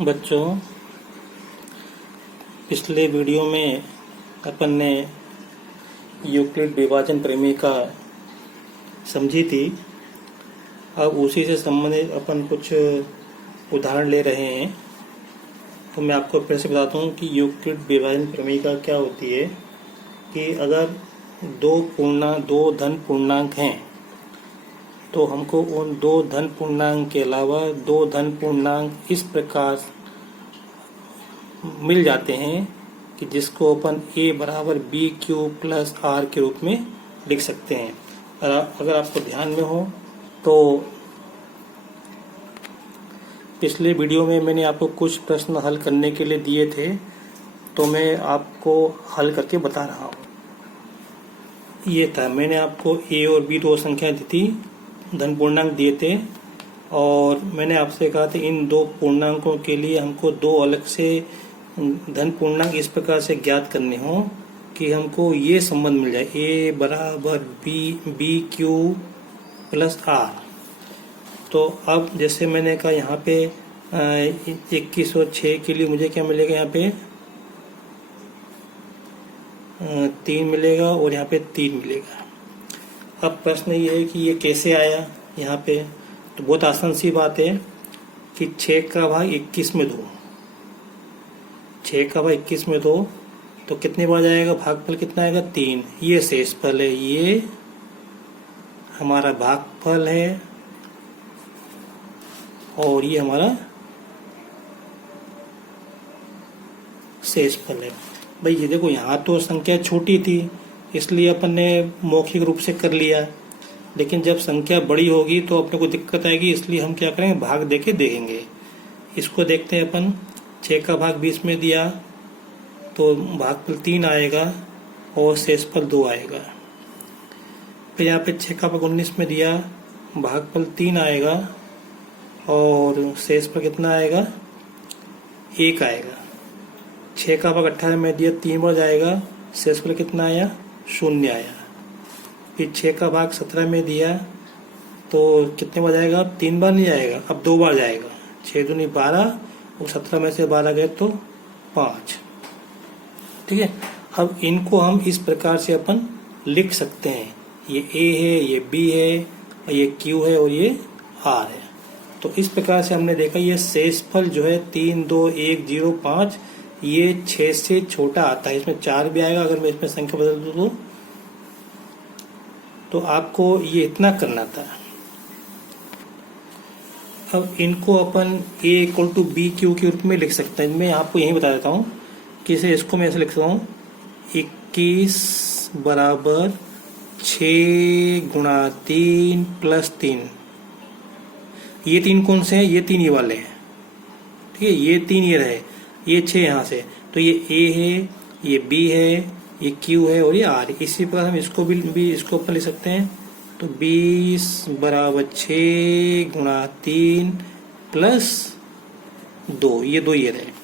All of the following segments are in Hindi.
बच्चों, पिछले वीडियो में अपन ने यूक्लिड विभाजन प्रमेय समझी थी। अब उसी से संबंधित अपन कुछ उदाहरण ले रहे हैं। तो मैं आपको फिर से बताता हूँ कि यूक्लिड विभाजन प्रमेय क्या होती है कि अगर दो धन पूर्णांक हैं तो हमको उन दो धन पूर्णांक के अलावा दो धन पूर्णांक इस प्रकार मिल जाते हैं कि जिसको अपन a बराबर बी क्यू प्लस आर के रूप में लिख सकते हैं। अगर आपको ध्यान में हो तो पिछले वीडियो में मैंने आपको कुछ प्रश्न हल करने के लिए दिए थे, तो मैं आपको हल करके बता रहा हूँ। ये था, मैंने आपको a और b दो संख्या दी थी, धन पूर्णांक दिए थे, और मैंने आपसे कहा था इन दो पूर्णांकों के लिए हमको दो अलग से धन पूर्णांक इस प्रकार से ज्ञात करने हो कि हमको ये संबंध मिल जाए, a बराबर बी क्यू प्लस आर। तो अब जैसे मैंने कहा यहाँ पे 21 और 6 के लिए मुझे क्या मिलेगा, यहाँ पे 3 मिलेगा और यहाँ पे 3 मिलेगा। अब प्रश्न ये है कि ये कैसे आया यहाँ पे। तो बहुत आसान सी बात है कि 6 का भाग 21 में दो, 6 का भाग 21 में दो तो कितने बार जाएगा, भागफल कितना आएगा, 3। ये शेषफल है, ये हमारा भागफल है और ये हमारा शेषफल है। भाई ये देखो, यहाँ तो संख्या छोटी थी इसलिए अपन ने मौखिक रूप से कर लिया, लेकिन जब संख्या बड़ी होगी तो अपने को दिक्कत आएगी, इसलिए हम क्या करेंगे, भाग देके देखेंगे। इसको देखते हैं अपन। 6 का भाग 20 में दिया तो भागफल 3 आएगा और शेषफल 2 आएगा। फिर यहाँ पे 6 का भाग 19 में दिया, भागफल 3 आएगा और शेषफल कितना आएगा, 1 आएगा। 6 का भाग 18 में दिया, 3 बार जाएगा, शेषफल कितना आया, 0 आया। फिर 6 का भाग 17 में दिया तो कितने बार जाएगा, अब 3 बार नहीं जाएगा, अब 2 बार जाएगा। 6 दूनी 12 और 17 में से 12 गए तो 5। ठीक है। अब इनको हम इस प्रकार से अपन लिख सकते हैं, ये a है, ये b है, ये q है और ये r है। तो इस प्रकार से हमने देखा ये शेषफल जो है 3, 2, 1, 0, 5 ये 6 से छोटा आता है। इसमें 4 भी आएगा अगर मैं इसमें संख्या बदल दूँ तो आपको ये इतना करना था। अब इनको अपन a equal to B Q के रूप में लिख सकते हैं। मैं आपको यही बता देता हूँ कि इसको मैं ऐसे लिख सकता हूँ, 21 बराबर 6 गुणा 3 प्लस 3। ये 3 कौन से हैं, ये 3 ये वाले हैं। ठीक है, ये 3 ये रहे, ये 6 यहाँ से, तो ये a है, ये b है, ये q है और ये r है। इसी प्रकार हम इसको भी इसको अपन लिख सकते हैं। तो 20 बराबर 6 गुणा 3 प्लस 2, ये 2 ये रहे।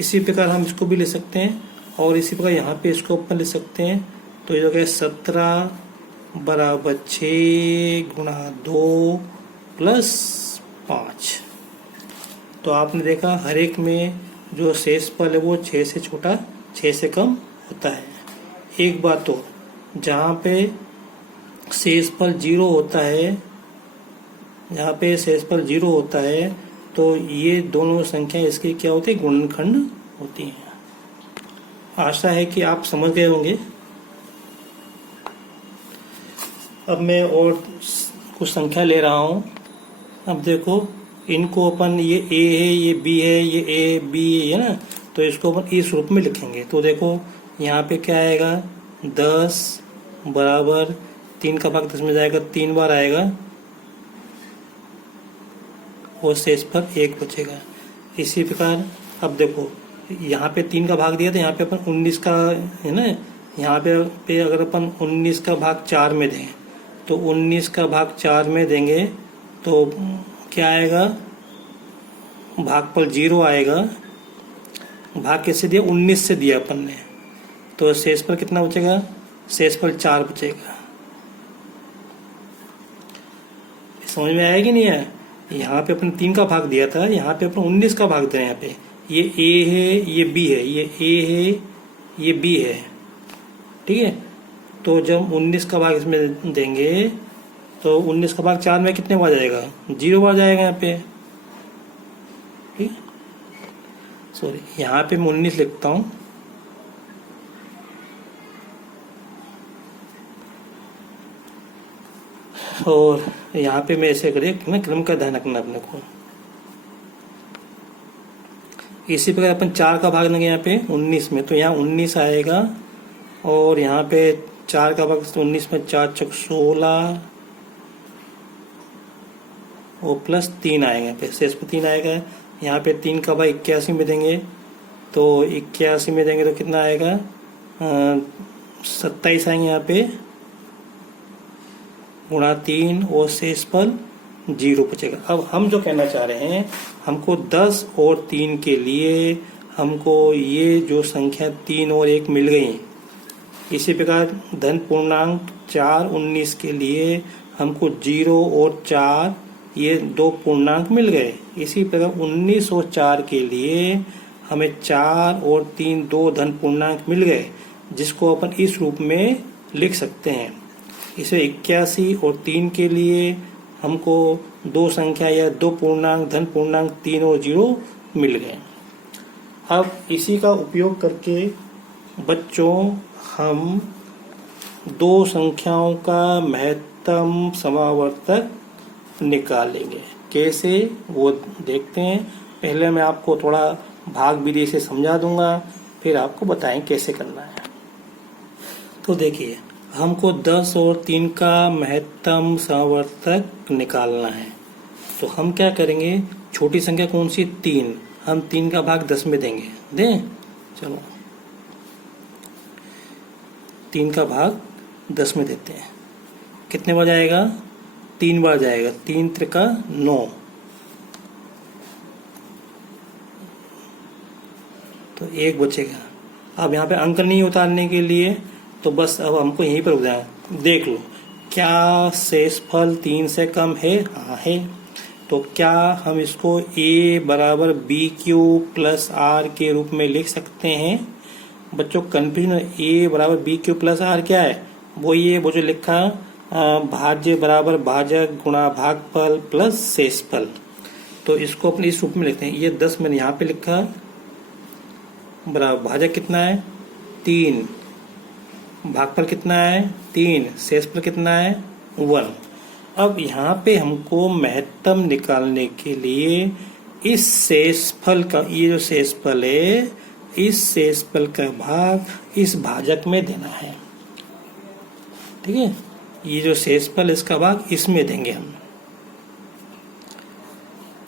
इसी प्रकार हम इसको भी ले सकते हैं और इसी प्रकार यहाँ पे इसको अपन ले सकते हैं। तो ये हो गया 17 बराबर 6 गुणा 2 प्लस 5। तो आपने देखा हर एक में जो शेषफल है वो 6 से छोटा, 6 से कम होता है। एक बात तो जहाँ पे शेषफल 0 होता है, जहाँ पे शेषफल 0 होता है तो ये दोनों संख्या इसकी क्या होती है, गुणनखंड होती हैं। आशा है कि आप समझ गए होंगे। अब मैं और कुछ संख्या ले रहा हूँ। अब देखो, इनको अपन ये a है, ये b है, ये a b है ना, तो इसको अपन इस रूप में लिखेंगे। तो देखो यहाँ पे क्या आएगा, 10 बराबर 3 का भाग 10 में जाएगा, 3 बार आएगा और शेषफल 1 बचेगा। इसी प्रकार अब देखो यहाँ पे 3 का भाग दिया था, यहाँ पे अपन 19 का है ना, यहाँ पे अगर अपन 19 का भाग 4 में दें तो 19 का भाग 4 में देंगे तो क्या आएगा, भागफल 0 आएगा। भाग कैसे दिया, 19 से दिया अपन ने, तो शेषफल कितना बचेगा, शेषफल 4 बचेगा। समझ में आया कि नहीं आया। यहाँ पे अपन 3 का भाग दिया था, यहाँ पे अपन 19 का भाग दे रहे हैं। यहाँ पे ये ए है, ये बी है, ये ए है, ये बी है, ठीक है। तो जब 19 का भाग इसमें देंगे तो 19 का भाग 4 में कितने बार जाएगा? 0 बार जाएगा यहाँ पे, ठीक। सॉरी, यहाँ पे मैं 19 लिखता हूँ, और यहाँ पे मैं ऐसे करें ना, क्रम का ध्यान रखना अपने को। इसी प्रकार अपन 4 का भाग देंगे यहाँ पे 19 में, तो यहाँ 19 आएगा, और यहाँ पे 4 का भाग 19 में 4 चौक 16 और प्लस 3 आएगा, यहाँ पे शेष पे 3 आएगा। यहाँ पे 3 का भाग 81 में देंगे, तो 81 में देंगे तो कितना आएगा? 27 आएंगे यहाँ पे, गुणा 3 और शेषफल 0 बचेगा। अब हम जो कहना चाह रहे हैं, हमको 10 और 3 के लिए हमको ये जो संख्या 3 और 1 मिल गई। इसी प्रकार धन पूर्णांक 4 19 के लिए हमको 0 और 4 ये 2 पूर्णांक मिल गए। इसी प्रकार 19 और 4 के लिए हमें 4 और 3 2 धन पूर्णांक मिल गए, जिसको अपन इस रूप में लिख सकते हैं। इसे 81 और 3 के लिए हमको 2 संख्या या 2 पूर्णांक धन पूर्णांक 3 और 0 मिल गए। अब इसी का उपयोग करके बच्चों हम 2 संख्याओं का महत्तम समावर्तक निकालेंगे। कैसे वो देखते हैं। पहले मैं आपको थोड़ा भाग विधि से समझा दूंगा, फिर आपको बताएं कैसे करना है। तो देखिए, हमको 10 और 3 का महत्तम समावर्तक निकालना है। तो हम क्या करेंगे, छोटी संख्या कौन सी? 3। हम 3 का भाग 10 में देंगे। दें, चलो 3 का भाग 10 में देते हैं। कितने बार जाएगा? 3 बार जाएगा। 3 त्रिका 9, तो 1 बचेगा। अब यहाँ पे अंक नहीं उतारने के लिए तो बस अब हमको यहीं पर उतारना। देख लो, क्या शेषफल 3 से कम है? हाँ है। तो क्या हम इसको a बराबर बी क्यू प्लस आर के रूप में लिख सकते हैं? बच्चों कंफ्यूजन, a बराबर बी क्यू प्लस आर क्या है? वो ये वो जो लिखा भाज्य बराबर भाजक गुणा भागफल प्लस शेषफल। तो इसको अपने इस रूप में लिखते हैं। ये 10 मैंने यहाँ पे लिखा, बराबर भाजक कितना है? 3, भागफल कितना है? 3, शेषफल कितना है? 1। अब यहाँ पे हमको महत्तम निकालने के लिए इस शेषफल का, ये जो शेषफल है, इस शेषफल का भाग इस भाजक में देना है, ठीक है। ये जो शेषफल इसका भाग इसमें देंगे हम।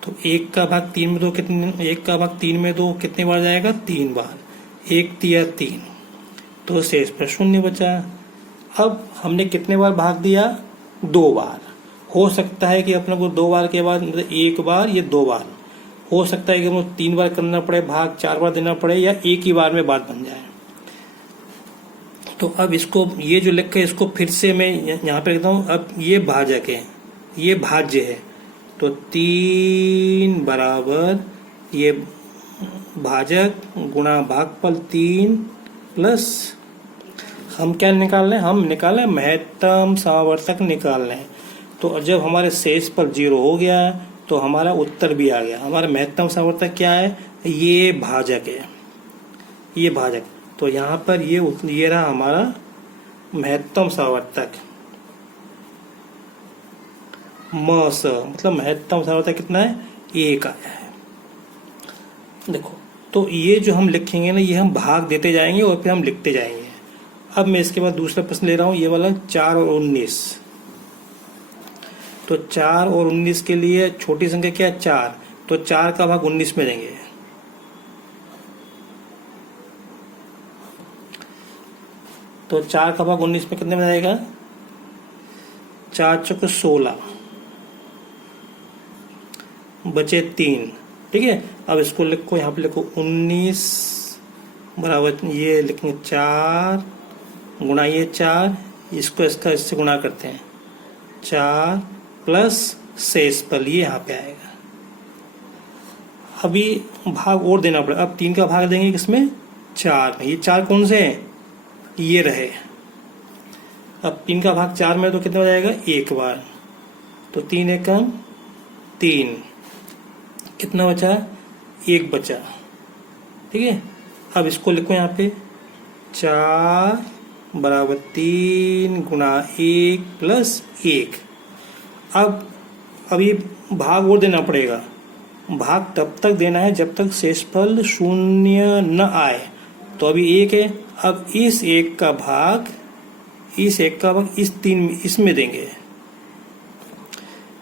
तो 1 का भाग 3 में दो कितने? 1 का भाग 3 में दो कितने बार जाएगा? 3 बार। 1 तिया 3, तो शेषफल 0 बचा। अब हमने कितने बार भाग दिया? 2 बार। हो सकता है कि अपने को 2 बार के बाद, मतलब 1 बार या 2 बार, हो सकता है कि हमको 3 बार करना पड़े भाग, 4 बार देना पड़े, या एक ही बार में बात बन जाए। तो अब इसको, ये जो लिख के इसको फिर से मैं यहाँ पे लिखता हूँ। अब ये भाजक है, ये भाज्य है, तो 3 बराबर ये भाजक गुणा भागफल 3 प्लस, हम क्या निकाल रहे हैं? हम निकाल रहे हैं महत्तम समावर्तक निकाल रहे हैं। तो जब हमारे शेषफल 0 हो गया तो हमारा उत्तर भी आ गया। हमारा महत्तम समावर्तक क्या है? ये भाजक है, ये भाजक। तो यहाँ पर ये रहा हमारा महत्तम समावर्तक मस, मतलब महत्तम समावर्तक कितना है? 1 आया है। देखो, तो ये जो हम लिखेंगे ना, ये हम भाग देते जाएंगे और फिर हम लिखते जाएंगे। अब मैं इसके बाद दूसरा प्रश्न ले रहा हूँ, ये वाला 4 और 19। तो 4 और 19 के लिए छोटी संख्या क्या है? 4। तो 4 का भाग 19 में देंगे। तो 4 का भाग 19 में कितने में जाएगा? 4 चौक 16, बचे 3, ठीक है। अब इसको लिखो, यहाँ पे लिखो 19 बराबर, ये लिखेंगे 4 गुणा ये 4, इसको इसका इससे गुणा करते हैं, 4 प्लस शेषफल ये यहाँ पे आएगा। अभी भाग और देना पड़ेगा। अब 3 का भाग देंगे किसमें, 4 में। ये 4 कौन से हैं, ये रहे। अब 3 का भाग 4 में तो कितना हो जाएगा, 1 बार। तो 3 एकम 3, कितना बचा, 1 बचा। ठीक है, अब इसको लिखो यहाँ पे 4 बराबर 3 गुणा 1 प्लस 1। अब ये भाग और देना पड़ेगा। भाग तब तक देना है जब तक शेषफल 0 न आए। तो अभी 1 है, अब इस 1 का भाग इस 3 में इसमें देंगे।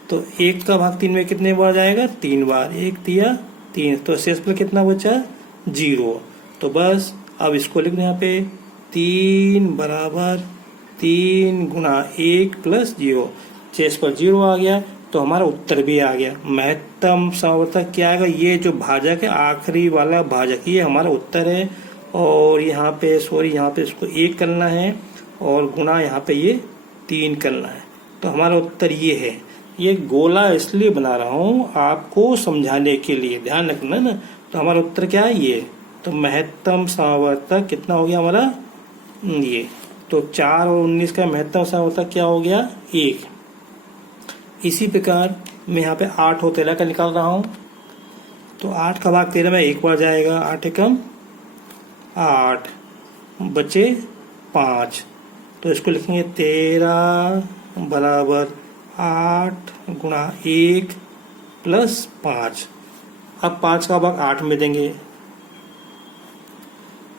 तो 1 का भाग 3 में कितने बार जाएगा, 3 बार। 1 दिया 3, तो शेषफल कितना बचा, 0। तो बस अब इसको लिखना यहाँ पे 3 बराबर 3 गुणा 1 प्लस 0। शेषफल 0 आ गया तो हमारा उत्तर भी आ गया। महत्तम समावर्तक क्या आएगा, ये जो भाजक है, आखिरी वाला भाजक, ये हमारा उत्तर है। और यहाँ पे यहाँ पे इसको 1 करना है और गुणा यहाँ पे ये 3 करना है। तो हमारा उत्तर ये है। ये गोला इसलिए बना रहा हूँ आपको समझाने के लिए, ध्यान रखना ना। तो हमारा उत्तर क्या है, ये। तो महत्तम समावर्तक कितना हो गया हमारा, ये। तो 4 और 19 का महत्तम समावर्तक क्या हो गया, 1। इसी प्रकार मैं यहाँ पे 8 और 13 का निकाल रहा हूँ। तो 8 का भाग 13 में 1 बार जाएगा। 8 एकम 8, बचे 5। तो इसको लिखेंगे 13 बराबर 8 गुणा 1 प्लस 5। अब 5 का भाग 8 में देंगे।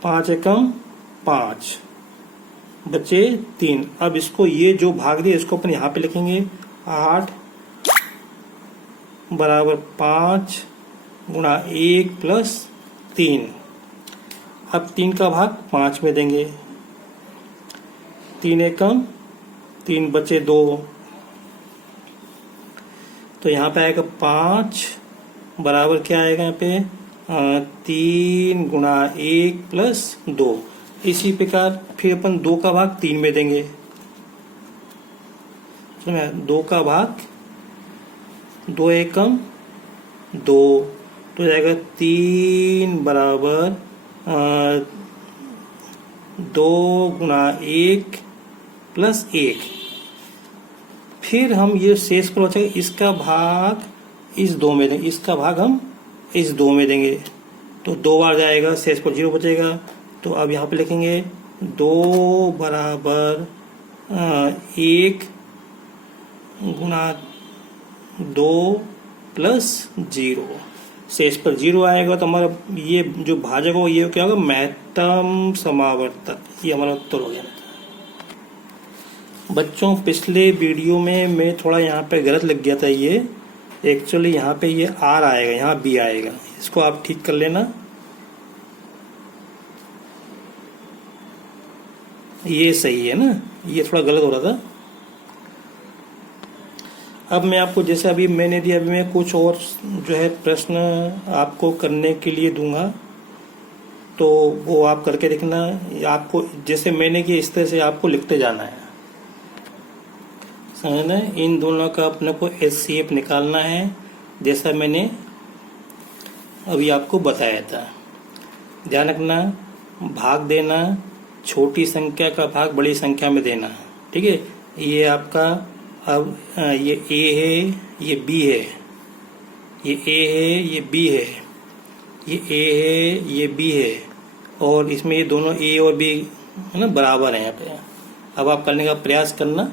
5 एकम 5, बचे 3। अब इसको ये जो भाग दिया इसको अपन यहाँ पे लिखेंगे। 8 बराबर 5 गुणा 1 प्लस 3। अब 3 का भाग 5 में देंगे। 3 एकम 3, बचे 2। तो यहाँ पे आएगा 5 बराबर क्या आएगा यहाँ पे, 3 गुणा 1 प्लस 2। इसी प्रकार फिर अपन 2 का भाग 3 में देंगे। 2 का भाग 2 एकम 2, तो जाएगा 3 बराबर 2 गुणा 1 प्लस 1। फिर हम ये शेष पर बचेगा, इसका भाग इस 2 में देंगे, इसका भाग हम इस 2 में देंगे। तो 2 बार जाएगा, शेष पर 0 बचेगा। तो अब यहाँ पे लिखेंगे 2 बराबर 1 गुणा 2 प्लस 0। शेष पर 0 आएगा तो हमारा ये जो भाजक हो ये क्या होगा, महत्तम समावर्तक। ये हमारा उत्तर हो गया। बच्चों पिछले वीडियो में मैं थोड़ा यहाँ पे गलत लग गया था। ये एक्चुअली यहाँ पे ये R आएगा, यहाँ B आएगा। इसको आप ठीक कर लेना। ये सही है ना, ये थोड़ा गलत हो रहा था। अब मैं आपको जैसे अभी मैंने दिया, अभी मैं कुछ और जो है प्रश्न आपको करने के लिए दूंगा, तो वो आप करके देखना। आपको जैसे मैंने किया इस तरह से आपको लिखते जाना है, समझना। इन दोनों का अपने को HCF निकालना है, जैसा मैंने अभी आपको बताया था। ध्यान रखना, भाग देना, छोटी संख्या का भाग बड़ी संख्या में देना। ठीक है, ये आपका अब ये A है, ये B है, ये A है, ये B है, ये A है, ये B है, और इसमें ये दोनों A और B है ना बराबर है यहाँ पे। अब आप करने का प्रयास करना,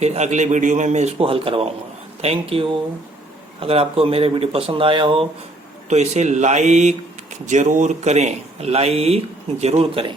फिर अगले वीडियो में मैं इसको हल करवाऊंगा। Thank you. अगर आपको मेरा वीडियो पसंद आया हो तो इसे लाइक जरूर करें, लाइक जरूर करें।